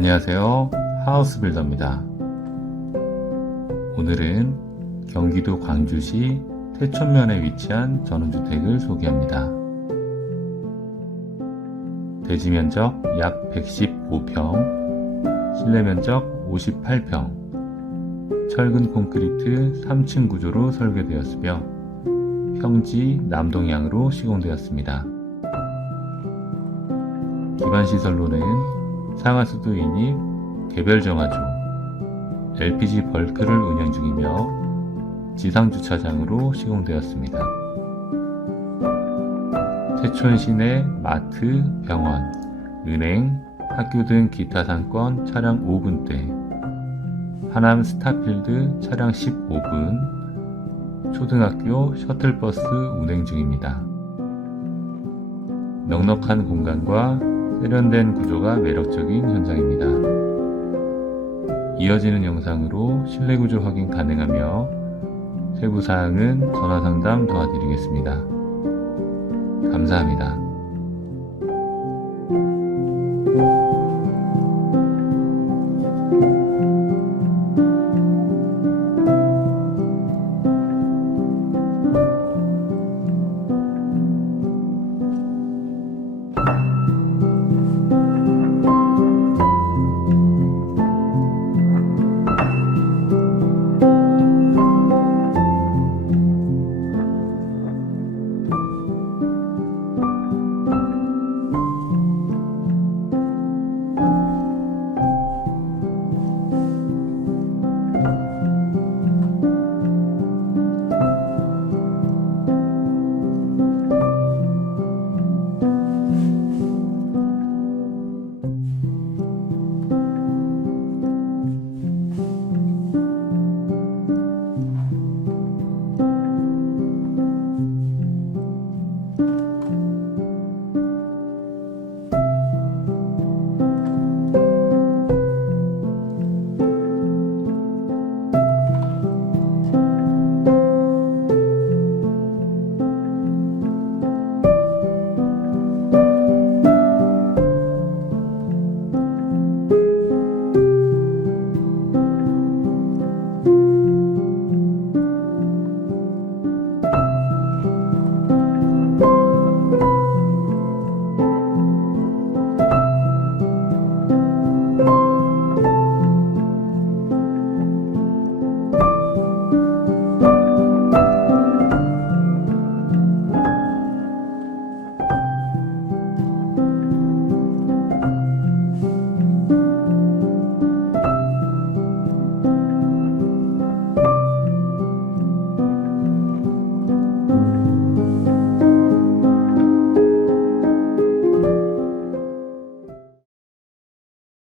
안녕하세요. 하우스 빌더입니다. 오늘은 경기도 광주시 태촌면에 위치한 전원주택을 소개합니다. 대지 면적 약 115평, 실내 면적 58평, 철근 콘크리트 3층 구조로 설계되었으며 평지 남동향으로 시공되었습니다. 기반 시설로는 상하수도 인입, 개별 정화조, LPG 벌크를 운영 중이며 지상 주차장으로 시공되었습니다. 태촌 시내 마트, 병원, 은행, 학교 등 기타 상권 차량 5분대, 하남 스타필드 차량 15분, 초등학교 셔틀버스 운행 중입니다. 넉넉한 공간과 세련된 구조가 매력적인 현장입니다. 이어지는 영상으로 실내 구조 확인 가능하며 세부 사항은 전화 상담 도와드리겠습니다. 감사합니다.